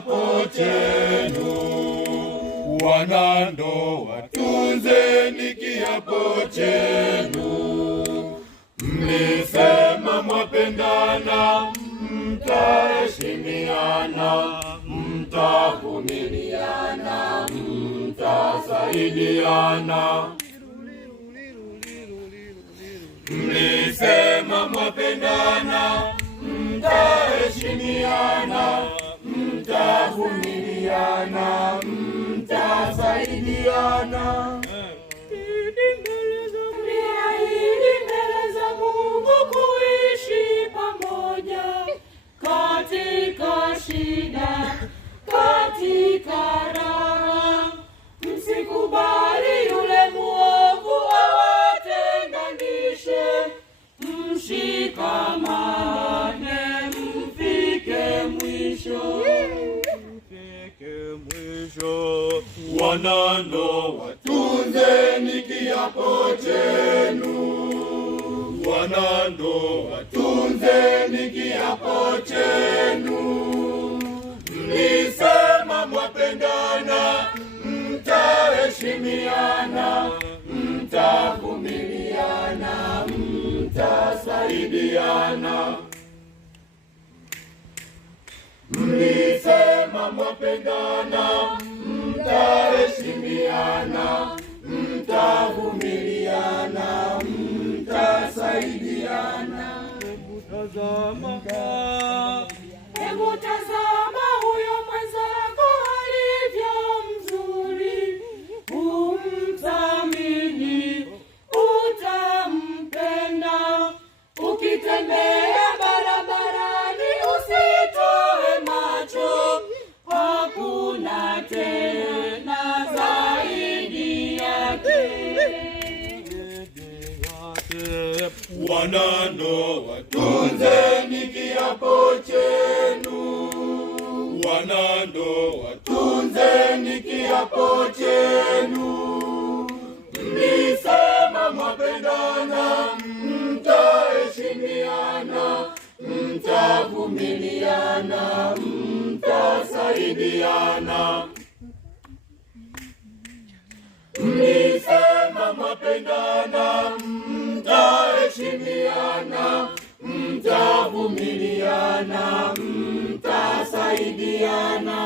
kiapo chenu. Wanandoa, tunzeni kiapo chenu. Mlisema mwapendana, mtaheshimiana, mtavumiliana, mtasaidiana. Mlisema mwapendana, mtaheshimiana, mtavumiliana, mtasaidiana. Mliahidi mbele za Mungu kuishi pamoja katika shida, katika raha. Msikubali yule muovu awatenganishe. Mshikamane mfike mwisho. Wanandoa, tunzeni kiapo chenu. Wanandoa, tunzeni kiapo chenu. Mlisema mwapendana, mtaheshimiana, mtavumiliana, mtasaidiana. Mlisema mwapendana, mtaheshimiana, mtavumiliana, mtasaidiana. Hebu tazama huyo mwenzako alivyo mzuri, umthamini, utampenda. Ukitembea barabarani usitoe macho, hakuna tena zaidi yake. Wanandoa, tunzeni kiapo chenu. Wanandoa, tunzeni kiapo chenu. Mlisema mwapendana, mtaheshimiana, mtavumiliana, mtasaidiana. Mlisema mwapendana, mtaheshimiana, mtavumiliana, mtasaidiana.